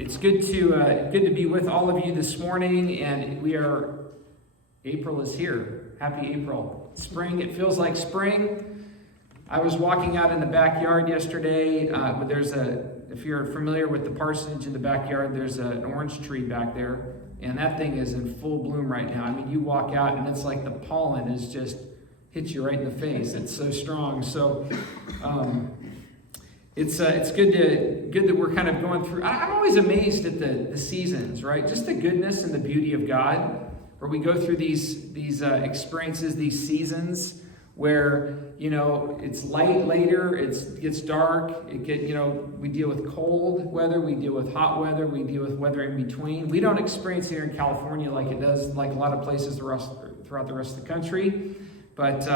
It's good to be with all of you this morning, and April is here. Happy April. Spring, it feels like spring. I was walking out in the backyard yesterday. If you're familiar with the parsonage in the backyard, there's an orange tree back there, and that thing is in full bloom right now. I mean, you walk out and it's like the pollen is just hits you right in the face. It's so strong. So, it's good that we're kind of going through. I'm always amazed at the seasons, right? Just the goodness and the beauty of God, where we go through these experiences, these seasons where it's light later, it gets dark. We deal with cold weather, we deal with hot weather, we deal with weather in between. We don't experience here in California like it does like a lot of places throughout the rest of the country, but.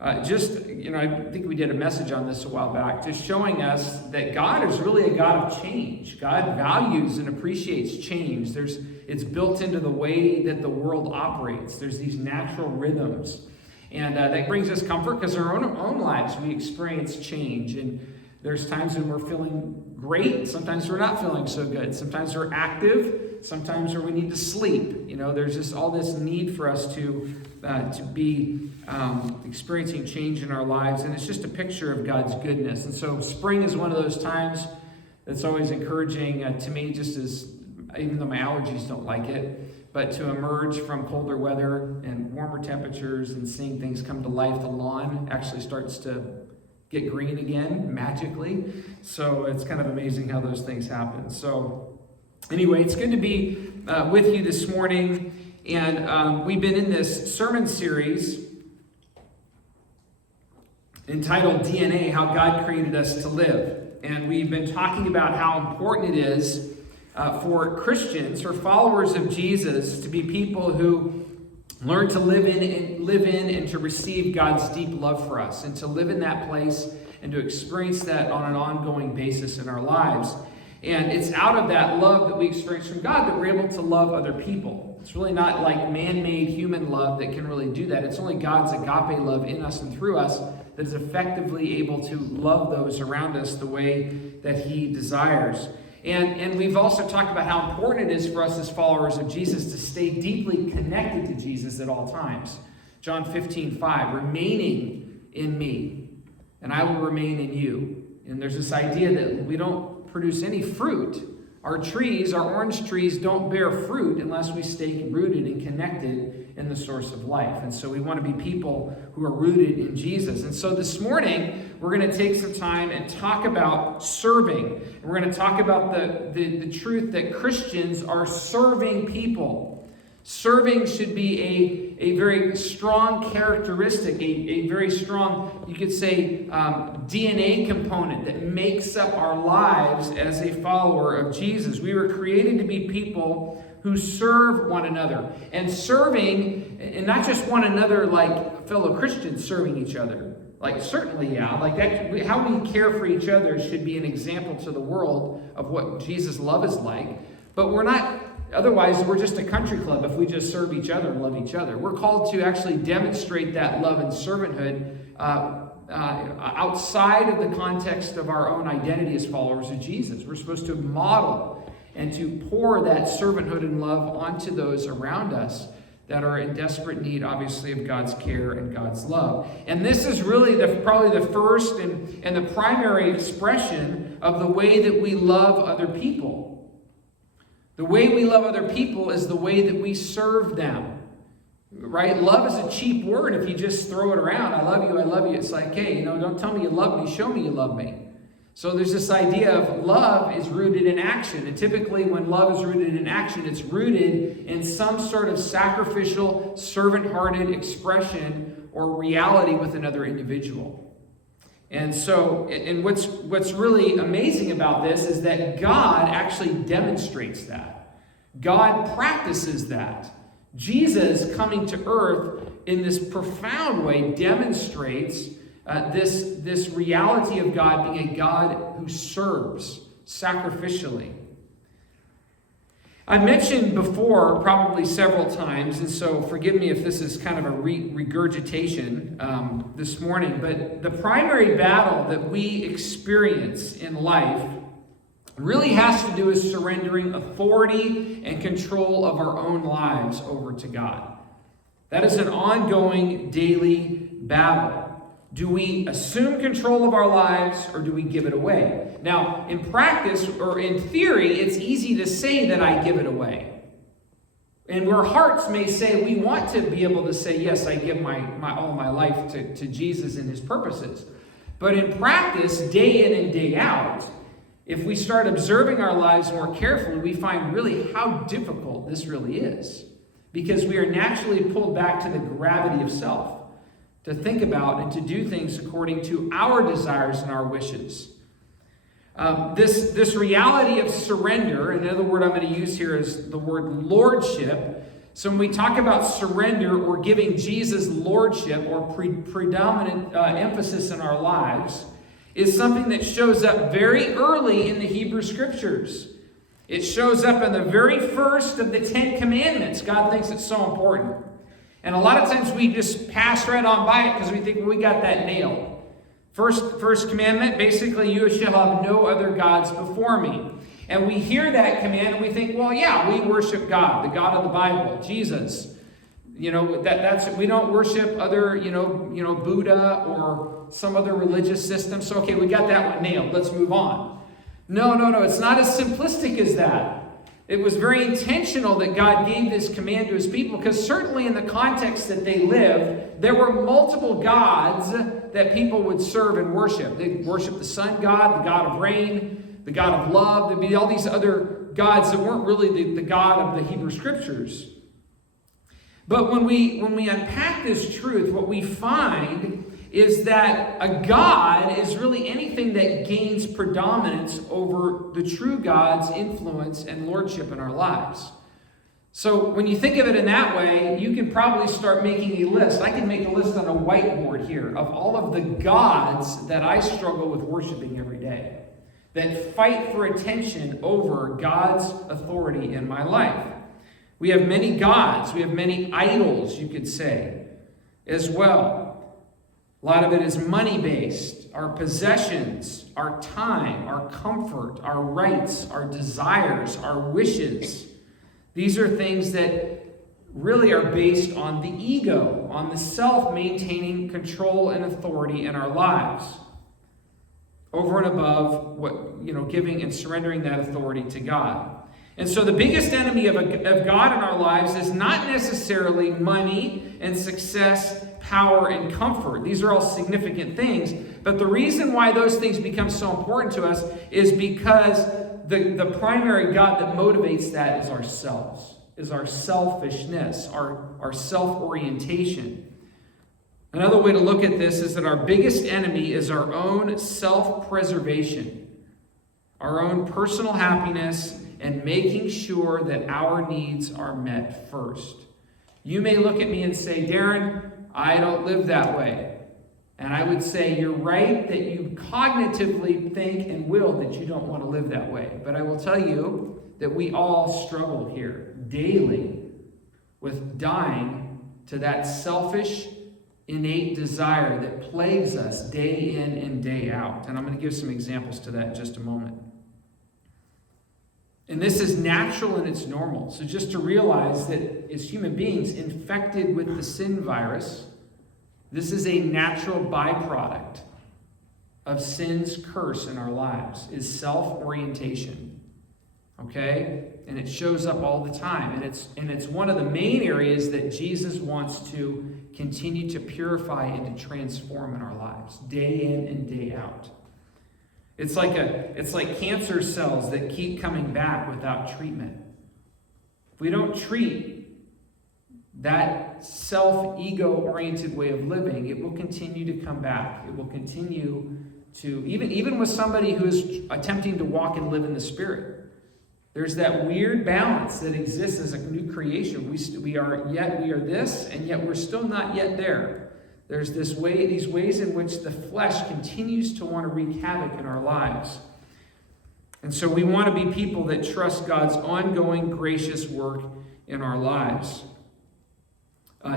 I think we did a message on this a while back, just showing us that God is really a God of change. God values and appreciates change. It's built into the way that the world operates. There's these natural rhythms. And that brings us comfort because in our own lives we experience change. And there's times when we're feeling great. Sometimes we're not feeling so good. Sometimes we're active. Sometimes we need to sleep. There's just all this need for us to be experiencing change in our lives, and it's just a picture of God's goodness. And so spring is one of those times that's always encouraging to me, just as even though my allergies don't like it, but to emerge from colder weather and warmer temperatures and seeing things come to life. The lawn actually starts to get green again magically, so it's kind of amazing how those things happen. So anyway, it's good to be with you this morning. And we've been in this sermon series entitled DNA, How God Created Us to Live. And we've been talking about how important it is for Christians, for followers of Jesus, to be people who learn to live in and to receive God's deep love for us, and to live in that place and to experience that on an ongoing basis in our lives. And it's out of that love that we experience from God that we're able to love other people. It's really not like man-made human love that can really do that. It's only God's agape love in us and through us that is effectively able to love those around us the way that He desires. And we've also talked about how important it is for us as followers of Jesus to stay deeply connected to Jesus at all times. John 15:5, remaining in me, and I will remain in you. And there's this idea that we don't produce any fruit. Our orange trees don't bear fruit unless we stay rooted and connected in the source of life. And so we want to be people who are rooted in Jesus. And so this morning, we're going to take some time and talk about serving. And we're going to talk about the truth that Christians are serving people. Serving should be a very strong characteristic, a very strong, you could say, DNA component that makes up our lives as a follower of Jesus. We were created to be people who serve one another. And serving, and not just one another like fellow Christians serving each other. Like, certainly, yeah, like that, how we care for each other should be an example to the world of what Jesus' love is like. But we're not... Otherwise, we're just a country club if we just serve each other and love each other. We're called to actually demonstrate that love and servanthood outside of the context of our own identity as followers of Jesus. We're supposed to model and to pour that servanthood and love onto those around us that are in desperate need, obviously, of God's care and God's love. And this is really probably the first and the primary expression of the way that we love other people. The way we love other people is the way that we serve them, right? Love is a cheap word if you just throw it around. I love you, I love you. It's like, hey, don't tell me you love me, show me you love me. So there's this idea of love is rooted in action. And typically when love is rooted in action, it's rooted in some sort of sacrificial, servant-hearted expression or reality with another individual. And so, and what's really amazing about this is that God actually demonstrates that. God practices that. Jesus coming to earth in this profound way demonstrates this reality of God being a God who serves sacrificially. I mentioned before, probably several times, and so forgive me if this is kind of a regurgitation this morning, but the primary battle that we experience in life really has to do with surrendering authority and control of our own lives over to God. That is an ongoing daily battle. Do we assume control of our lives or do we give it away? Now, in practice or in theory, it's easy to say that I give it away. And where hearts may say we want to be able to say, yes, I give all my life to Jesus and his purposes. But in practice, day in and day out, if we start observing our lives more carefully, we find really how difficult this really is. Because we are naturally pulled back to the gravity of self, to think about and to do things according to our desires and our wishes. This reality of surrender, another word I'm going to use here is the word lordship. So when we talk about surrender or giving Jesus lordship or predominant emphasis in our lives, is something that shows up very early in the Hebrew Scriptures. It shows up in the very first of the 10 Commandments. God thinks it's so important. And a lot of times we just pass right on by it because we think, well, we got that nailed. First commandment, basically, you shall have no other gods before me. And we hear that command and we think, well, yeah, we worship God, the God of the Bible, Jesus. That's we don't worship other, Buddha or some other religious system. So, okay, we got that one nailed. Let's move on. No. It's not as simplistic as that. It was very intentional that God gave this command to his people because certainly in the context that they lived, there were multiple gods that people would serve and worship. They'd worship the sun god, the god of rain, the god of love. There'd be all these other gods that weren't really the God of the Hebrew Scriptures. But when we unpack this truth, what we find is that a God is really anything that gains predominance over the true God's influence and lordship in our lives. So when you think of it in that way, you can probably start making a list. I can make a list on a whiteboard here of all of the gods that I struggle with worshiping every day, that fight for attention over God's authority in my life. We have many gods. We have many idols, you could say, as well. A lot of it is money-based. Our possessions, our time, our comfort, our rights, our desires, our wishes. These are things that really are based on the ego, on the self maintaining control and authority in our lives. Over and above giving and surrendering that authority to God. And so the biggest enemy of God in our lives is not necessarily money and success, power, and comfort. These are all significant things. But the reason why those things become so important to us is because the primary God that motivates that is ourselves, is our selfishness, our self-orientation. Another way to look at this is that our biggest enemy is our own self-preservation, our own personal happiness, and making sure that our needs are met first. You may look at me and say, Darren, I don't live that way. And I would say, you're right that you cognitively think and will that you don't want to live that way. But I will tell you that we all struggle here daily with dying to that selfish, innate desire that plagues us day in and day out. And I'm going to give some examples to that in just a moment. And this is natural and it's normal. So just to realize that as human beings infected with the sin virus, this is a natural byproduct of sin's curse in our lives, is self-orientation. Okay? And it shows up all the time. And it's one of the main areas that Jesus wants to continue to purify and to transform in our lives, day in and day out. It's like cancer cells that keep coming back without treatment. If we don't treat that self-ego-oriented way of living, it will continue to come back. It will continue to, even with somebody who is attempting to walk and live in the Spirit, there's that weird balance that exists as a new creation. We are this, and yet we're still not yet there. There's these ways in which the flesh continues to want to wreak havoc in our lives. And so we want to be people that trust God's ongoing gracious work in our lives.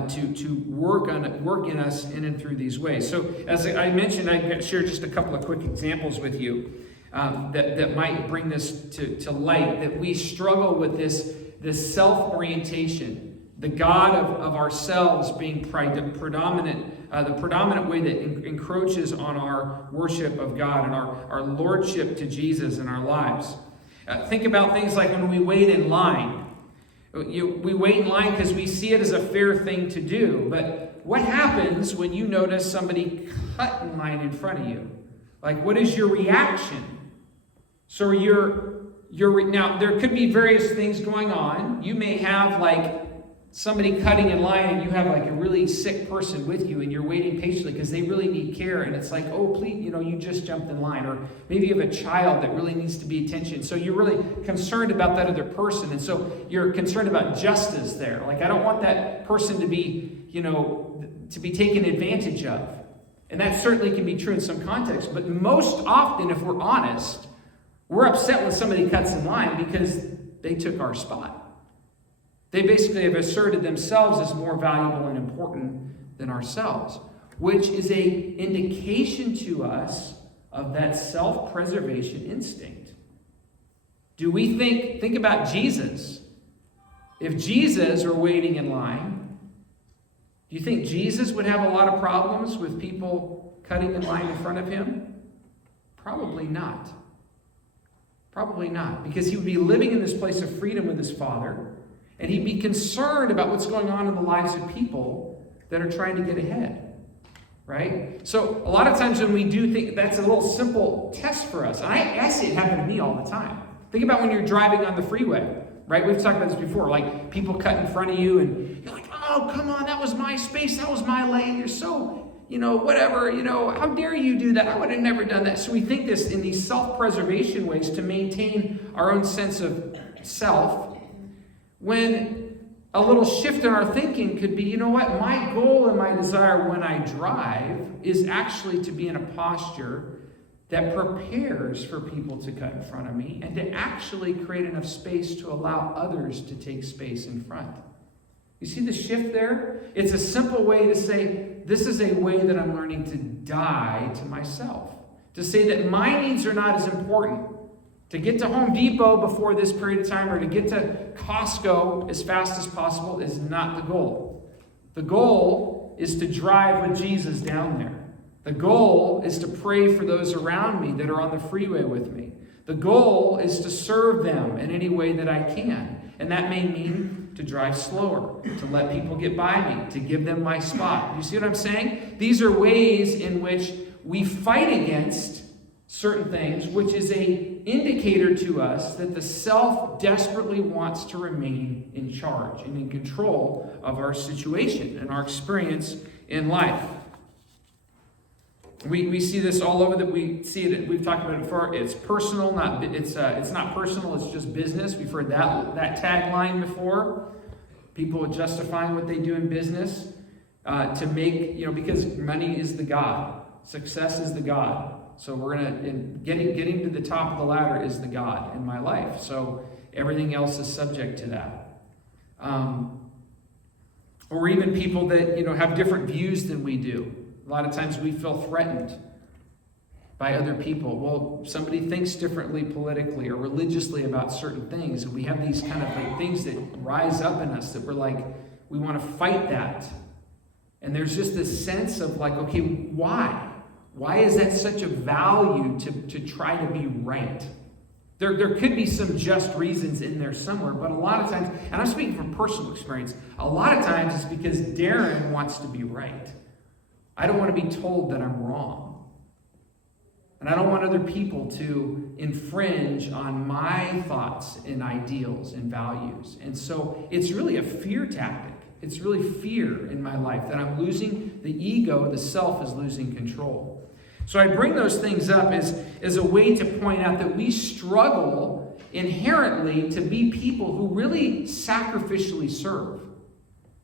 To work in us in and through these ways. So as I mentioned, I shared just a couple of quick examples with you. that might bring this to light, that we struggle with this self-orientation, the God of ourselves being predominant, the predominant way that encroaches on our worship of God and our lordship to Jesus in our lives. Think about things like when we wait in line. We wait in line because we see it as a fair thing to do. But what happens when you notice somebody cut in line in front of you? Like, what is your reaction? So now there could be various things going on. You may have like somebody cutting in line and you have like a really sick person with you and you're waiting patiently because they really need care, and it's like, oh, please, you just jumped in line. Or maybe you have a child that really needs to be attention, so you're really concerned about that other person, and so you're concerned about justice there. Like, I don't want that person to be taken advantage of. And that certainly can be true in some contexts, but most often, if we're honest, we're upset when somebody cuts in line because they took our spot. They basically have asserted themselves as more valuable and important than ourselves, which is an indication to us of that self-preservation instinct. Do we think about Jesus? If Jesus were waiting in line, do you think Jesus would have a lot of problems with people cutting in line in front of him? Probably not. Probably not, because he would be living in this place of freedom with his Father, and he'd be concerned about what's going on in the lives of people that are trying to get ahead, right? So a lot of times when we do think, that's a little simple test for us. And I see it happen to me all the time. Think about when you're driving on the freeway, right? We've talked about this before, like people cut in front of you and you're like, oh, come on, that was my space, that was my lane. You're so, whatever, how dare you do that? I would have never done that. So we think this in these self-preservation ways to maintain our own sense of self, when a little shift in our thinking could be, you know what, my goal and my desire when I drive is actually to be in a posture that prepares for people to cut in front of me and to actually create enough space to allow others to take space in front. You see the shift there? It's a simple way to say, this is a way that I'm learning to die to myself. To say that my needs are not as important. To get to Home Depot before this period of time or to get to Costco as fast as possible is not the goal. The goal is to drive with Jesus down there. The goal is to pray for those around me that are on the freeway with me. The goal is to serve them in any way that I can. And that may mean to drive slower, to let people get by me, to give them my spot. You see what I'm saying? These are ways in which we fight against certain things, which is an indicator to us that the self desperately wants to remain in charge and in control of our situation and our experience in life. We see this all over. That we see it. We've talked about it before. It's personal, it's not personal. It's just business. We've heard that tagline before. People justifying what they do in business to make because money is the god, success is the god. So we're getting to the top of the ladder is the God in my life. So everything else is subject to that. Or even people that have different views than we do. A lot of times we feel threatened by other people. Well, somebody thinks differently politically or religiously about certain things, and we have these kind of like things that rise up in us that we're like, we want to fight that. And there's just this sense of like, okay, why? Why is that such a value to try to be right? There could be some just reasons in there somewhere, but a lot of times, and I'm speaking from personal experience, a lot of times it's because Darren wants to be right. I don't want to be told that I'm wrong. And I don't want other people to infringe on my thoughts and ideals and values. And so it's really a fear tactic. It's really fear in my life that I'm losing the ego, the self is losing control. So I bring those things up as a way to point out that we struggle inherently to be people who really sacrificially serve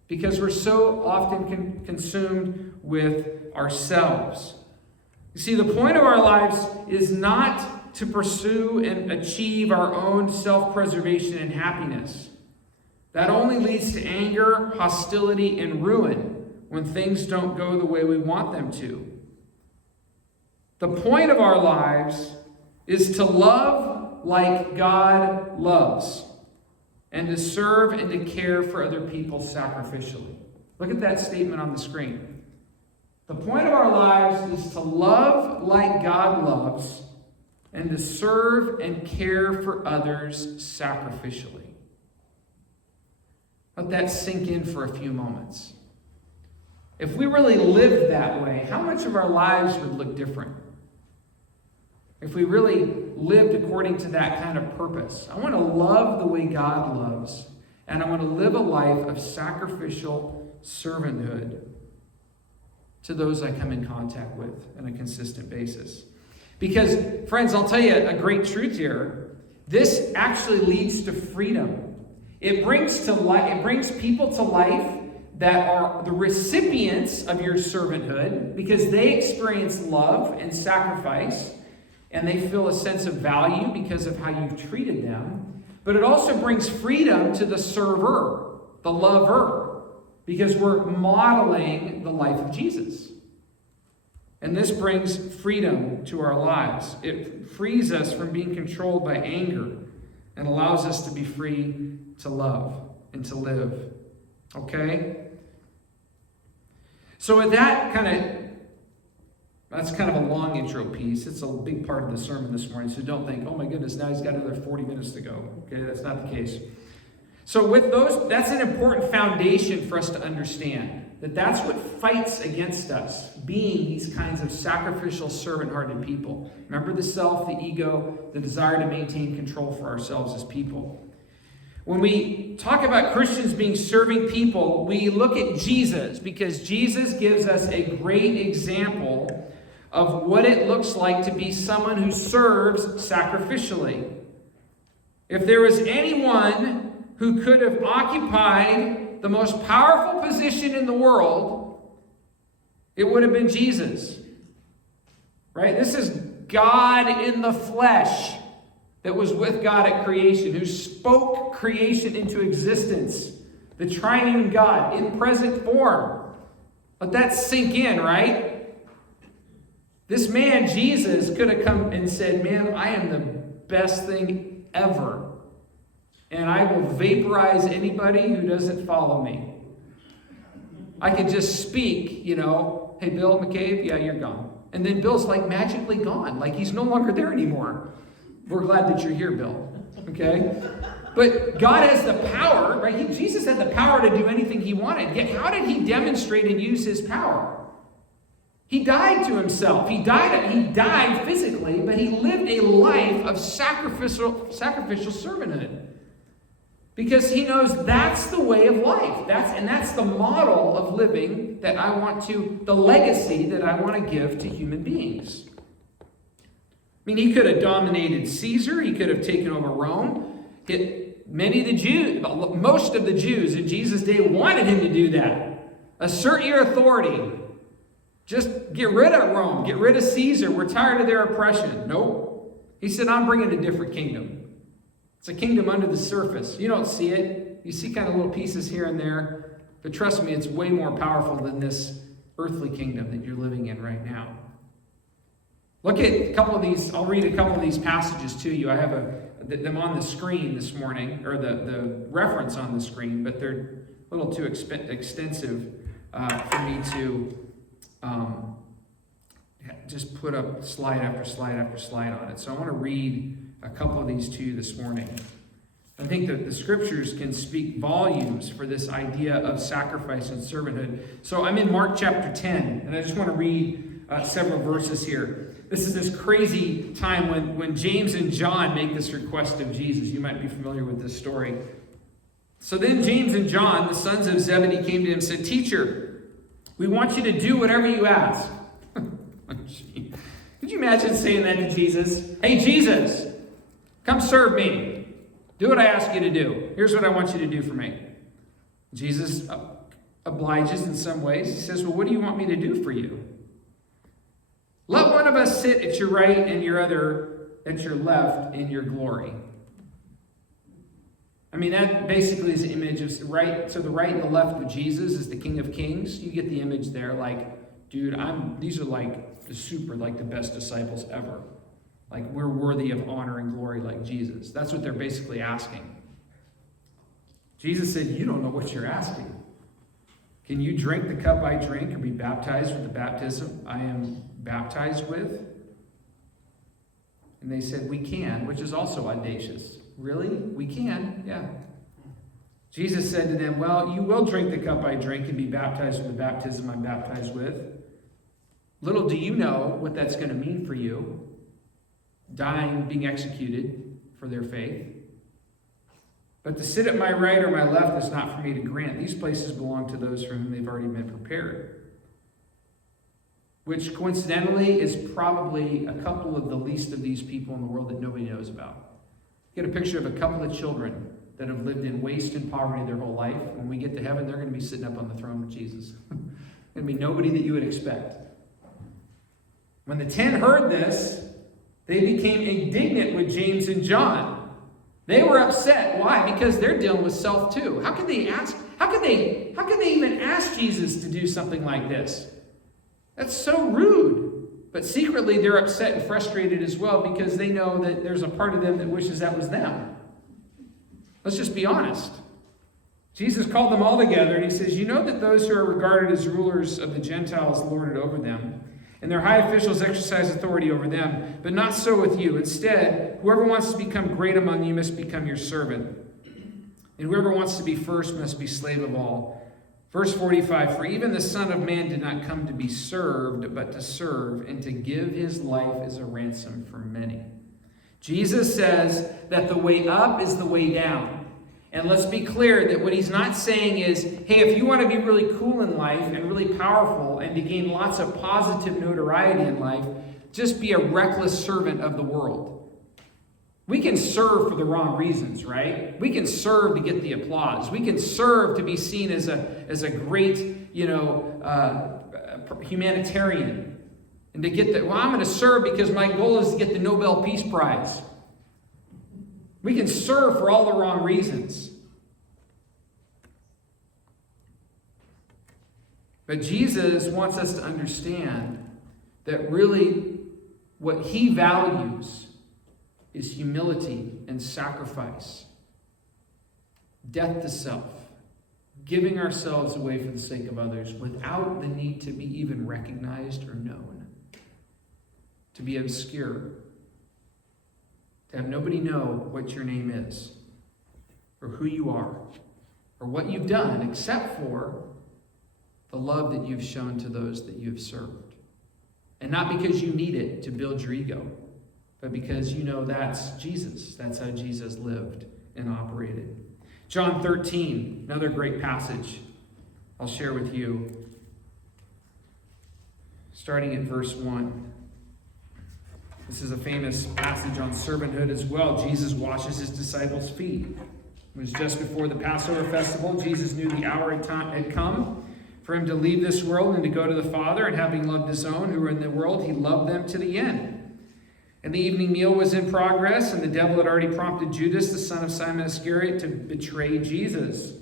because we're so often consumed with ourselves. You see, the point of our lives is not to pursue and achieve our own self-preservation and happiness. That only leads to anger, hostility, and ruin when things don't go the way we want them to. The point of our lives is to love like God loves, and to serve and to care for other people sacrificially. Look at that statement on the screen. The point of our lives is to love like God loves, and to serve and care for others sacrificially. Let that sink in for a few moments. If we really lived that way, how much of our lives would look different? If we really lived according to that kind of purpose. I want to love the way God loves, and I want to live a life of sacrificial servanthood to those I come in contact with on a consistent basis. Because, friends, I'll tell you a great truth here. This actually leads to freedom. It brings people to life that are the recipients of your servanthood because they experience love and sacrifice, and they feel a sense of value because of how you've treated them. But it also brings freedom to the server, the lover, because we're modeling the life of Jesus. And this brings freedom to our lives. It frees us from being controlled by anger and allows us to be free to love and to live. Okay? So with that that's kind of a long intro piece. It's a big part of the sermon this morning, so don't think, oh my goodness, now he's got another 40 minutes to go. Okay, that's not the case. So with those, that's an important foundation for us to understand. That's what fights against us, being these kinds of sacrificial, servant-hearted people. Remember the self, the ego, the desire to maintain control for ourselves as people. When we talk about Christians being serving people, we look at Jesus, because Jesus gives us a great example of what it looks like to be someone who serves sacrificially. If there was anyone who could have occupied the most powerful position in the world, it would have been Jesus. Right? This is God in the flesh that was with God at creation, who spoke creation into existence. The triune God in present form. Let that sink in, right? This man, Jesus, could have come and said, man, I am the best thing ever. And I will vaporize anybody who doesn't follow me. I could just speak, hey, Bill McCabe, yeah, you're gone. And then Bill's like magically gone, like he's no longer there anymore. We're glad that you're here, Bill. Okay? But God has the power, right? Jesus had the power to do anything he wanted. Yet how did he demonstrate and use his power? He died to himself. He died physically, but he lived a life of sacrificial servanthood. Because he knows that's the way of life. That's the model of living that I want to, the legacy that I want to give to human beings. I mean, he could have dominated Caesar. He could have taken over Rome. Most of the Jews in Jesus' day wanted him to do that. Assert your authority. Just get rid of Rome. Get rid of Caesar. We're tired of their oppression. Nope. He said, I'm bringing a different kingdom. It's a kingdom under the surface. You don't see it. You see kind of little pieces here and there. But trust me, it's way more powerful than this earthly kingdom that you're living in right now. Look at a couple of these. I'll read a couple of these passages to you. I have them on the screen this morning, or the reference on the screen, but they're a little too extensive for me to just put up slide after slide after slide on it. So I want to read a couple of these to you this morning. I think that the scriptures can speak volumes for this idea of sacrifice and servanthood. So I'm in Mark chapter 10, and I just want to read several verses here. This is this crazy time when James and John make this request of Jesus. You might be familiar with this story. So then James and John, the sons of Zebedee, came to him and said, Teacher, we want you to do whatever you ask. Could you imagine saying that to Jesus? Hey, Jesus, come serve me. Do what I ask you to do. Here's what I want you to do for me. Jesus obliges in some ways. He says, well, what do you want me to do for you? Let one of us sit at your right and your other at your left in your glory. I mean, that basically is the image of right. So the right and the left of Jesus is the King of Kings. You get the image there, like, dude, these are like the best disciples ever. Like we're worthy of honor and glory like Jesus. That's what they're basically asking. Jesus said, you don't know what you're asking. Can you drink the cup I drink or be baptized with the baptism I am baptized with? And they said, we can, which is also audacious. Really? We can? Yeah. Jesus said to them, well, you will drink the cup I drink and be baptized with the baptism I'm baptized with. Little do you know what that's going to mean for you. Dying, being executed for their faith. But to sit at my right or my left is not for me to grant. These places belong to those for whom they've already been prepared. Which coincidentally is probably a couple of the least of these people in the world that nobody knows about. Get a picture of a couple of children that have lived in waste and poverty their whole life. When we get to heaven, they're going to be sitting up on the throne with Jesus. Going to be nobody that you would expect. When the 10 heard this, they became indignant with James and John. They were upset. Why? Because they're dealing with self too. How could they even ask Jesus to do something like this? That's so rude. But secretly they're upset and frustrated as well because they know that there's a part of them that wishes that was them. Let's just be honest. Jesus called them all together and he says, you know that those who are regarded as rulers of the Gentiles lord it over them, and their high officials exercise authority over them, but not so with you. Instead, whoever wants to become great among you must become your servant. And whoever wants to be first must be slave of all. Verse 45, for even the Son of Man did not come to be served, but to serve, and to give his life as a ransom for many. Jesus says that the way up is the way down. And let's be clear that what he's not saying is, hey, if you want to be really cool in life and really powerful and to gain lots of positive notoriety in life, just be a reckless servant of the world. We can serve for the wrong reasons, right? We can serve to get the applause. We can serve to be seen as a great, humanitarian. And to get that, well, I'm going to serve because my goal is to get the Nobel Peace Prize. We can serve for all the wrong reasons. But Jesus wants us to understand that really what he values is humility and sacrifice, death to self, giving ourselves away for the sake of others without the need to be even recognized or known, to be obscure, to have nobody know what your name is, or who you are, or what you've done, except for the love that you've shown to those that you've served. And not because you need it to build your ego, but because you know that's Jesus. That's how Jesus lived and operated. John 13, another great passage I'll share with you, starting at verse 1. This is a famous passage on servanthood as well. Jesus washes his disciples' feet. It was just before the Passover festival. Jesus knew the hour had come for him to leave this world and to go to the Father. And having loved his own who were in the world, he loved them to the end. And the evening meal was in progress, and the devil had already prompted Judas, the son of Simon Iscariot, to betray Jesus.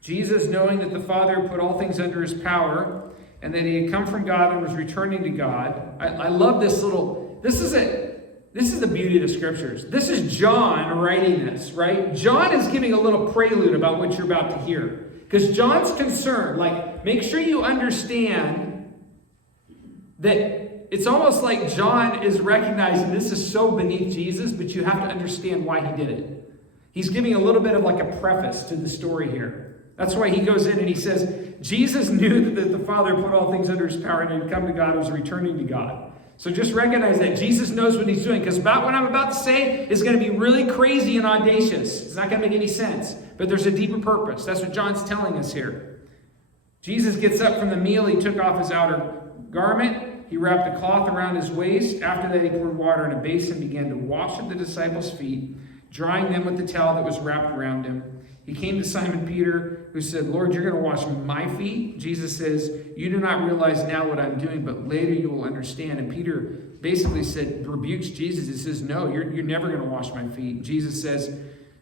Jesus, knowing that the Father had put all things under his power, and that he had come from God and was returning to God. I love this little... This is the beauty of the scriptures. This is John writing this, right? John is giving a little prelude about what you're about to hear. Because John's concerned, make sure you understand that it's almost like John is recognizing this is so beneath Jesus, but you have to understand why he did it. He's giving a little bit of a preface to the story here. That's why he goes in and he says, Jesus knew that the Father put all things under his power and had come to God and was returning to God. So just recognize that Jesus knows what he's doing, because what I'm about to say is going to be really crazy and audacious. It's not going to make any sense, but there's a deeper purpose. That's what John's telling us here. Jesus gets up from the meal. He took off his outer garment. He wrapped a cloth around his waist. After that, he poured water in a basin and began to wash the disciples' feet, drying them with the towel that was wrapped around him. He came to Simon Peter, who said, Lord, you're going to wash my feet? Jesus says, you do not realize now what I'm doing, but later you will understand. And Peter basically rebukes Jesus. He says, no, you're never going to wash my feet. Jesus says,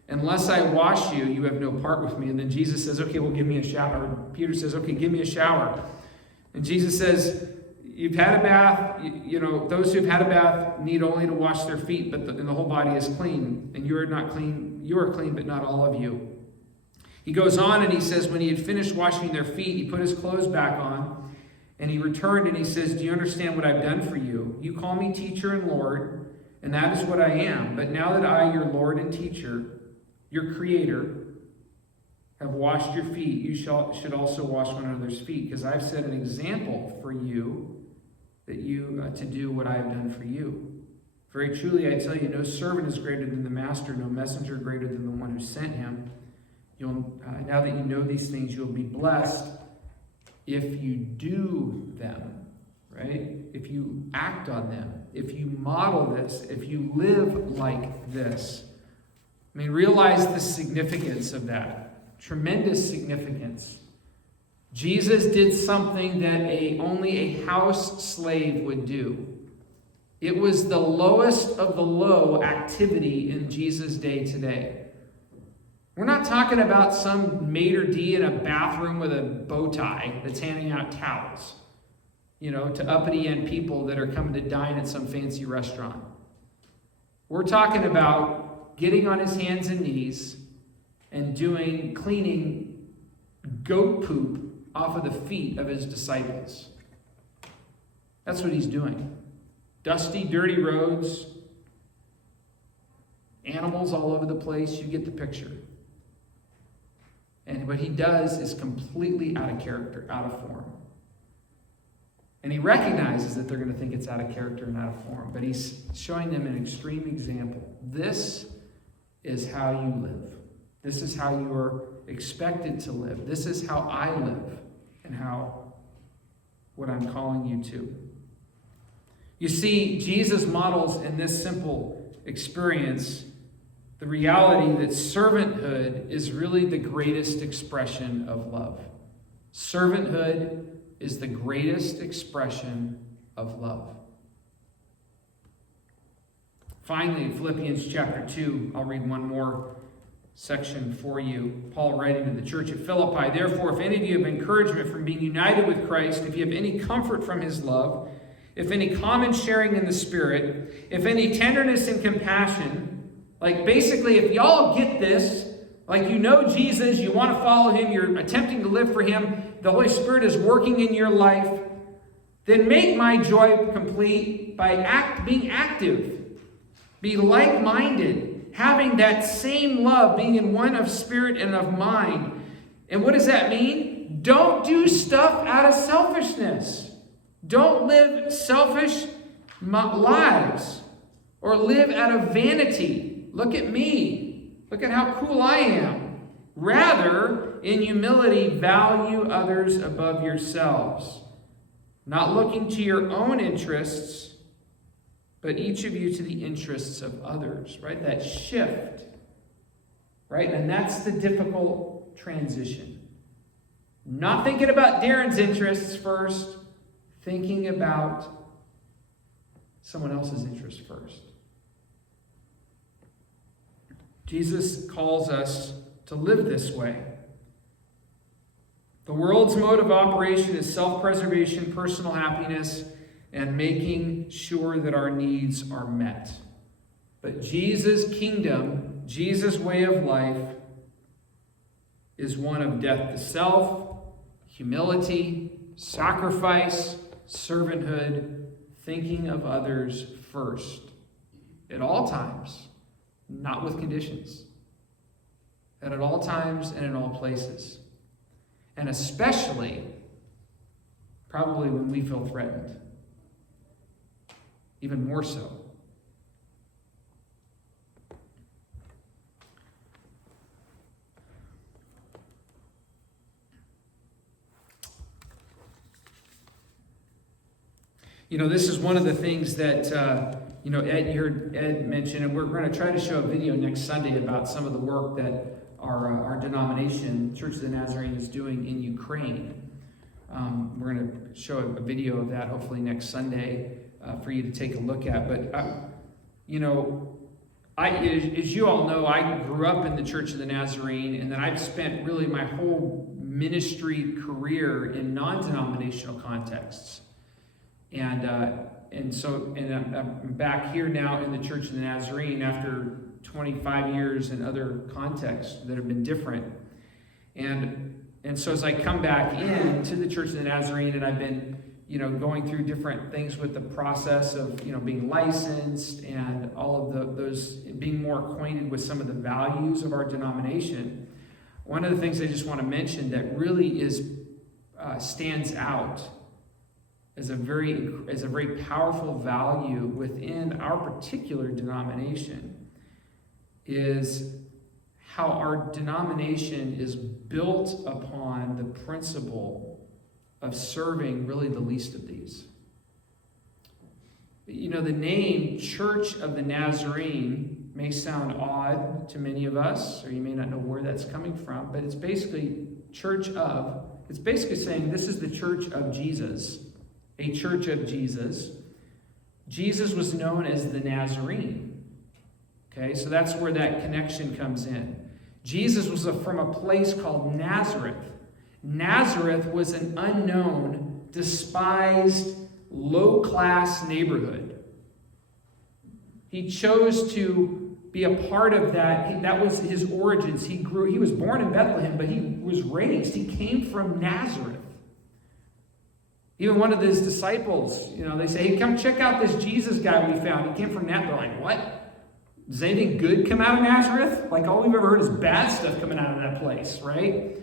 unless I wash you, you have no part with me. And then Jesus says, okay, well, give me a shower. Peter says, okay, give me a shower. And Jesus says, you've had a bath, those who've had a bath need only to wash their feet, and the whole body is clean. And you are not clean. You are clean, but not all of you. He goes on and he says, when he had finished washing their feet, he put his clothes back on, and he returned and he says, do you understand what I've done for you? You call me teacher and Lord, and that is what I am. But now that I, your Lord and teacher, your creator, have washed your feet, you should also wash one another's feet, because I've set an example for you that you to do what I have done for you. Very truly, I tell you, no servant is greater than the master, no messenger greater than the one who sent him. Now that you know these things, you'll be blessed if you do them, right? If you act on them, if you model this, if you live like this. I mean, realize the significance of that. Tremendous significance. Jesus did something that only a house slave would do. It was the lowest of the low activity in Jesus' day today. We're not talking about some maitre d' in a bathroom with a bow tie that's handing out towels, to uppity end people that are coming to dine at some fancy restaurant. We're talking about getting on his hands and knees and cleaning goat poop off of the feet of his disciples. That's what he's doing. Dusty, dirty roads, animals all over the place. You get the picture. And what he does is completely out of character, out of form. And he recognizes that they're going to think it's out of character and out of form. But he's showing them an extreme example. This is how you live. This is how you are expected to live. This is how I live and what I'm calling you to. You see, Jesus models in this simple experience the reality that servanthood is really the greatest expression of love. Servanthood is the greatest expression of love. Finally, Philippians chapter 2, I'll read one more section for you. Paul writing to the church at Philippi, therefore, if any of you have encouragement from being united with Christ, if you have any comfort from his love, if any common sharing in the Spirit, if any tenderness and compassion, basically, if y'all get this, Jesus, you want to follow him, you're attempting to live for him, the Holy Spirit is working in your life, then make my joy complete by being active. Be like-minded, having that same love, being in one of spirit and of mind. And what does that mean? Don't do stuff out of selfishness. Don't live selfish lives or live out of vanity. Look at me. Look at how cool I am. Rather, in humility, value others above yourselves, not looking to your own interests, but each of you to the interests of others, right? That shift, right? And that's the difficult transition. Not thinking about Darren's interests first, thinking about someone else's interests first. Jesus calls us to live this way. The world's mode of operation is self-preservation, personal happiness, and making sure that our needs are met. But Jesus' kingdom, Jesus' way of life, is one of death to self, humility, sacrifice, servanthood, thinking of others first. At all times. Not with conditions. And at all times and in all places. And especially, probably when we feel threatened. Even more so. This is one of the things that Ed, you heard Ed mention, and we're going to try to show a video next Sunday about some of the work that our denomination, Church of the Nazarene, is doing in Ukraine. We're going to show a video of that hopefully next Sunday for you to take a look at. But, as you all know, I grew up in the Church of the Nazarene, and then I've spent really my whole ministry career in non-denominational contexts. And I'm back here now in the Church of the Nazarene after 25 years in other contexts that have been different. And so as I come back in to the Church of the Nazarene, and I've been, going through different things with the process of, being licensed and all of those, being more acquainted with some of the values of our denomination. One of the things I just want to mention that really stands out as a very powerful value within our particular denomination is how our denomination is built upon the principle of serving really the least of these. The name Church of the Nazarene may sound odd to many of us, or you may not know where that's coming from, but it's basically it's basically saying this is the Church of Jesus, a Church of Jesus. Jesus was known as the Nazarene. Okay, so that's where that connection comes in. Jesus was from a place called Nazareth. Nazareth was an unknown, despised, low-class neighborhood. He chose to be a part of that. That was his origins. He was born in Bethlehem, but he he came from Nazareth. Even one of his disciples, they say, hey, come check out this Jesus guy we found. He came from Nazareth. They're like, what? Does anything good come out of Nazareth? Like, all we've ever heard is bad stuff coming out of that place, right?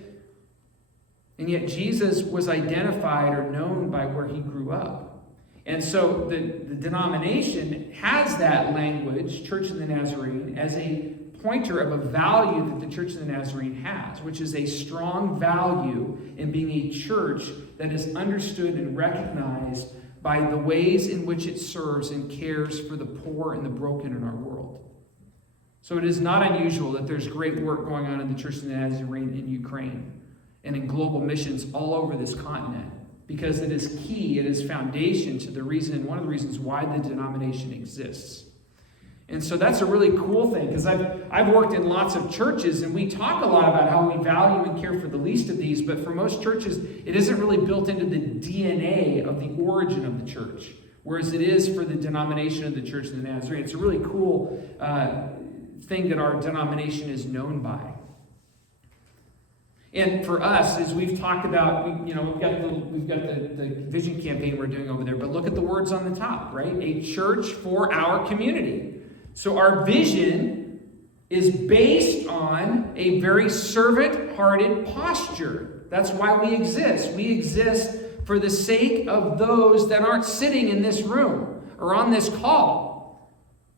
And yet Jesus was identified or known by where he grew up. And so the denomination has that language, Church of the Nazarene, as a pointer of a value that the Church of the Nazarene has, which is a strong value in being a church that is understood and recognized by the ways in which it serves and cares for the poor and the broken in our world. So it is not unusual that there's great work going on in the Church of the Nazarene in Ukraine and in global missions all over this continent, because it is key, it is foundation to one of the reasons why the denomination exists. And so that's a really cool thing, because I've worked in lots of churches, and we talk a lot about how we value and care for the least of these, but for most churches, it isn't really built into the DNA of the origin of the church, whereas it is for the denomination of the Church of the Nazarene. It's a really cool thing that our denomination is known by. And for us, as we've talked about, we've got the vision campaign we're doing over there, but look at the words on the top, right? A church for our community. So our vision is based on a very servant-hearted posture. That's why we exist. We exist for the sake of those that aren't sitting in this room or on this call.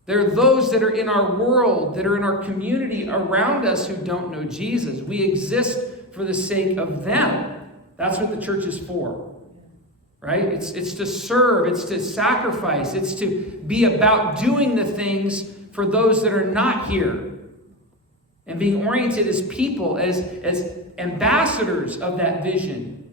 There are those that are in our world, that are in our community around us who don't know Jesus. We exist for the sake of them. That's what the church is for, right? It's to serve, it's to sacrifice, it's to be about doing the things for those that are not here, and being oriented as people, as ambassadors of that vision,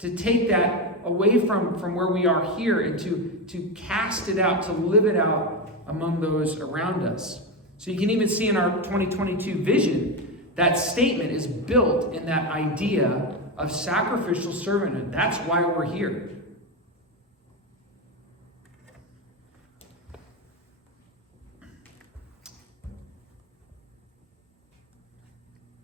to take that away from where we are here and to cast it out, to live it out among those around us. So you can even see in our 2022 vision, that statement is built in that idea of sacrificial servanthood. That's why we're here.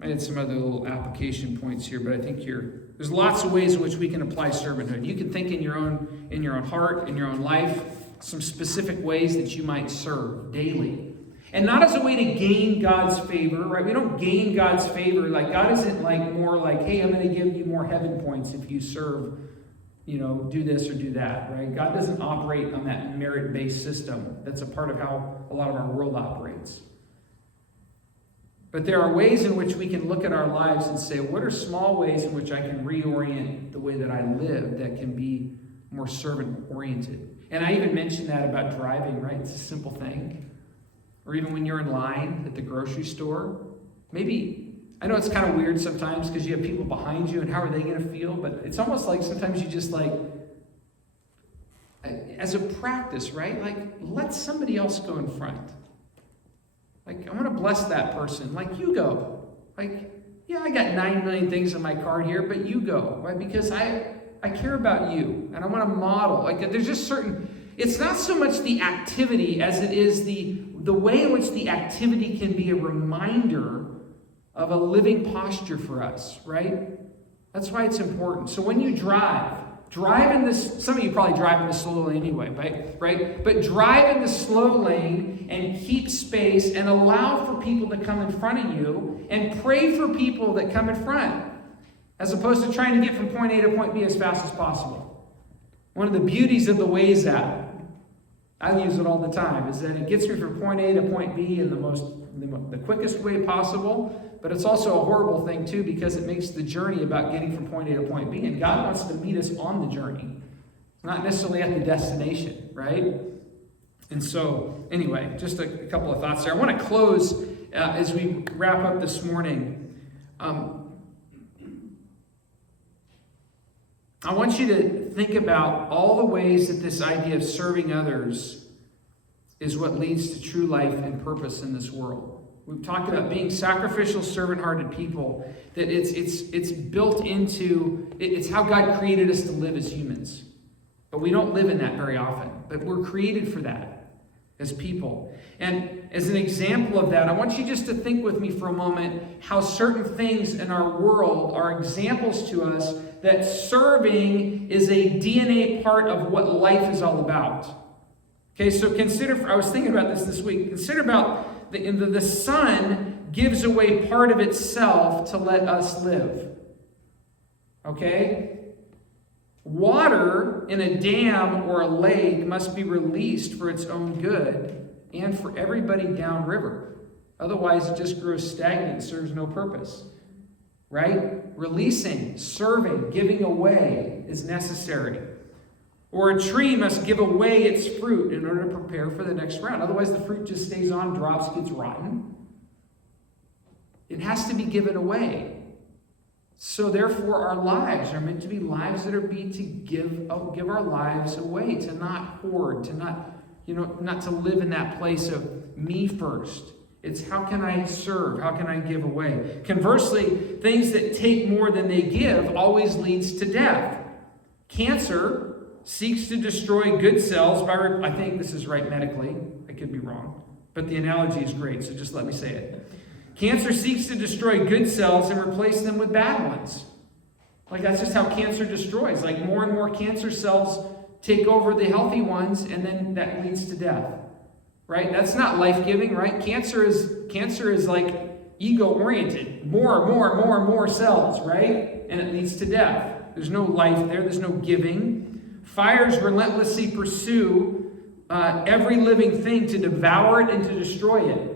I had some other little application points here, but I think there's lots of ways in which we can apply servanthood. You can think in your own heart, in your own life, some specific ways that you might serve daily. And not as a way to gain God's favor, right? We don't gain God's favor. Like, God isn't more like, hey, I'm going to give you more heaven points if you serve, do this or do that, right? God doesn't operate on that merit-based system. That's a part of how a lot of our world operates. But there are ways in which we can look at our lives and say, what are small ways in which I can reorient the way that I live that can be more servant-oriented? And I even mentioned that about driving, right? It's a simple thing. Or even when you're in line at the grocery store. Maybe, I know it's kind of weird sometimes because you have people behind you and how are they going to feel? But it's almost like sometimes you just as a practice, right? Let somebody else go in front. I want to bless that person. You go. Yeah, I got 9 million things on my card here, but you go. Right? Because I I care about you, and I want to model. Like, there's just certain, it's not so much the activity as it is the way in which the activity can be a reminder of a living posture for us, right? That's why it's important. So when you drive in this, some of you probably drive in the slow lane anyway, right? But drive in the slow lane and keep space and allow for people to come in front of you and pray for people that come in front, as opposed to trying to get from point A to point B as fast as possible. One of the beauties of the Waze app, I use it all the time, is that it gets me from point A to point B in the quickest way possible, but it's also a horrible thing too, because it makes the journey about getting from point A to point B, and God wants to meet us on the journey, not necessarily at the destination, right? And so, anyway, just a couple of thoughts there. I want to close as we wrap up this morning. I want you to think about all the ways that this idea of serving others is what leads to true life and purpose in this world. We've talked about being sacrificial, servant-hearted people, that it's built into, it's how God created us to live as humans. But we don't live in that very often. But we're created for that as people. And as an example of that, I want you just to think with me for a moment how certain things in our world are examples to us that serving is a DNA part of what life is all about. Okay, so consider, I was thinking about this week, consider about the sun gives away part of itself to let us live. Okay? Water in a dam or a lake must be released for its own good and for everybody downriver. Otherwise, it just grows stagnant and serves no purpose. Right? Releasing, serving, giving away is necessary. Or a tree must give away its fruit in order to prepare for the next round. Otherwise, the fruit just stays on, drops, gets rotten. It has to be given away. So therefore, our lives are meant to be lives that are to give our lives away, to not hoard, to not to live in that place of me first. It's how can I serve? How can I give away? Conversely, things that take more than they give always leads to death. Cancer seeks to destroy good cells by, I think this is right medically, I could be wrong, but the analogy is great, so just let me say it. Cancer seeks to destroy good cells and replace them with bad ones. Like, that's just how cancer destroys. Like, more and more cancer cells take over the healthy ones, and then that leads to death. Right? That's not life-giving, right? Cancer is like ego-oriented. More cells, right? And it leads to death. There's no life there. There's no giving. Fires relentlessly pursue every living thing to devour it and to destroy it.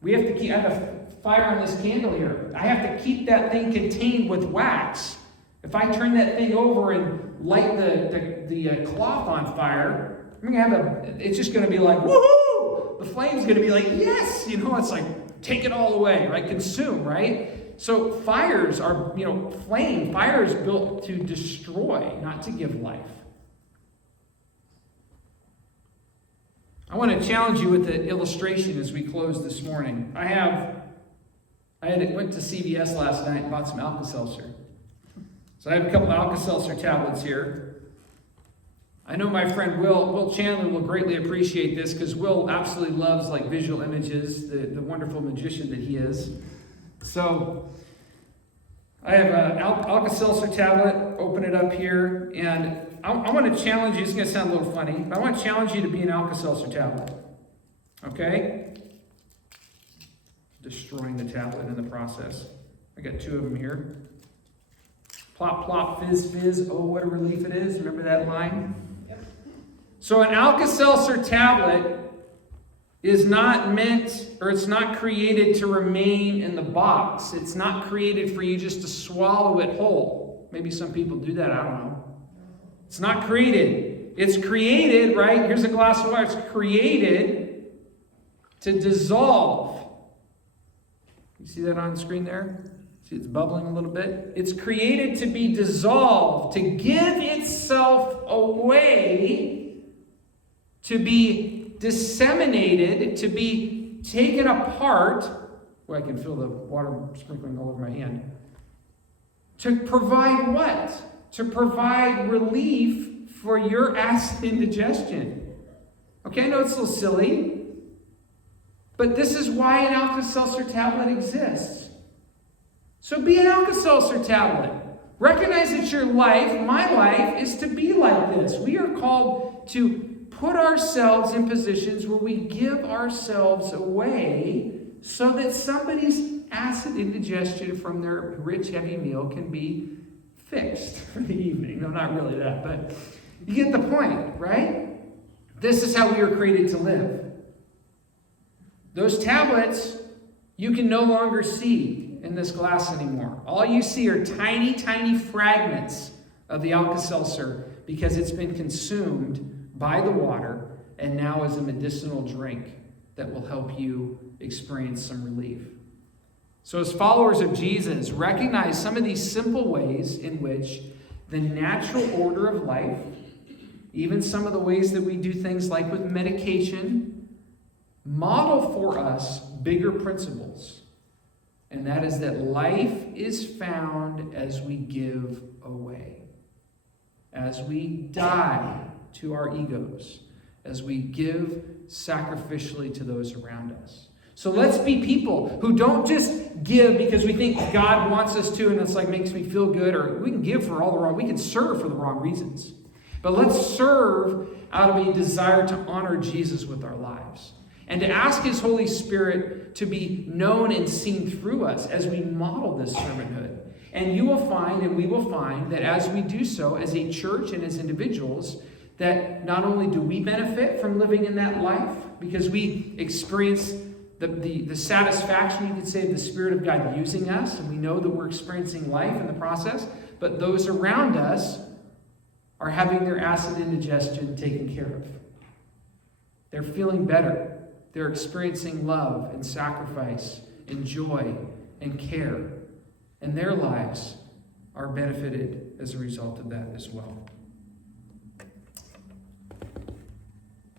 We have to keep, I have a fire on this candle here. I have to keep that thing contained with wax. If I turn that thing over and light the cloth on fire, it's just going to be like, woohoo! The flame's going to be like, yes! It's like, take it all away, right? Consume, right? So fires are, fire is built to destroy, not to give life. I want to challenge you with the illustration as we close this morning. I went to CVS last night and bought some Alka-Seltzer. So I have a couple of Alka-Seltzer tablets here. I know my friend Will Chandler will greatly appreciate this, because Will absolutely loves visual images, the wonderful magician that he is. So I have an Alka-Seltzer tablet. Open it up here, and I want to challenge you. It's going to sound a little funny, but I want to challenge you to be an Alka-Seltzer tablet. Okay? Destroying the tablet in the process. I got two of them here. Plop, plop, fizz, fizz. Oh, what a relief it is. Remember that line? Yep. So an Alka-Seltzer tablet is not meant, or it's not created to remain in the box. It's not created for you just to swallow it whole. Maybe some people do that, I don't know. It's not created. It's created, right? Here's a glass of water. It's created to dissolve. You see that on the screen there? See, it's bubbling a little bit. It's created to be dissolved, to give itself away, to be disseminated, to be taken apart. Well, I can feel the water sprinkling all over my hand. To provide what? To provide relief for your acid indigestion. Okay, I know it's a little silly, but this is why an Alka-Seltzer tablet exists. So be an Alka-Seltzer tablet. Recognize that your life, my life, is to be like this. We are called to put ourselves in positions where we give ourselves away so that somebody's acid indigestion from their rich, heavy meal can be fixed for the evening. No, not really that, but you get the point, right? This is how we were created to live. Those tablets, you can no longer see in this glass anymore. All you see are tiny, tiny fragments of the Alka-Seltzer because it's been consumed by the water and now is a medicinal drink that will help you experience some relief. So as followers of Jesus, recognize some of these simple ways in which the natural order of life, even some of the ways that we do things like with medication, model for us bigger principles. And that is that life is found as we give away. As we die to our egos. As we give sacrificially to those around us. So let's be people who don't just give because we think God wants us to and it's like makes me feel good, or we can give for all the wrong, we can serve for the wrong reasons. But let's serve out of a desire to honor Jesus with our lives. And to ask His Holy Spirit to be known and seen through us as we model this servanthood. And you will find, and we will find, that as we do so as a church and as individuals, that not only do we benefit from living in that life, because we experience the satisfaction, you could say, of the Spirit of God using us, and we know that we're experiencing life in the process, but those around us are having their acid indigestion taken care of. They're feeling better. They're experiencing love and sacrifice and joy and care. And their lives are benefited as a result of that as well.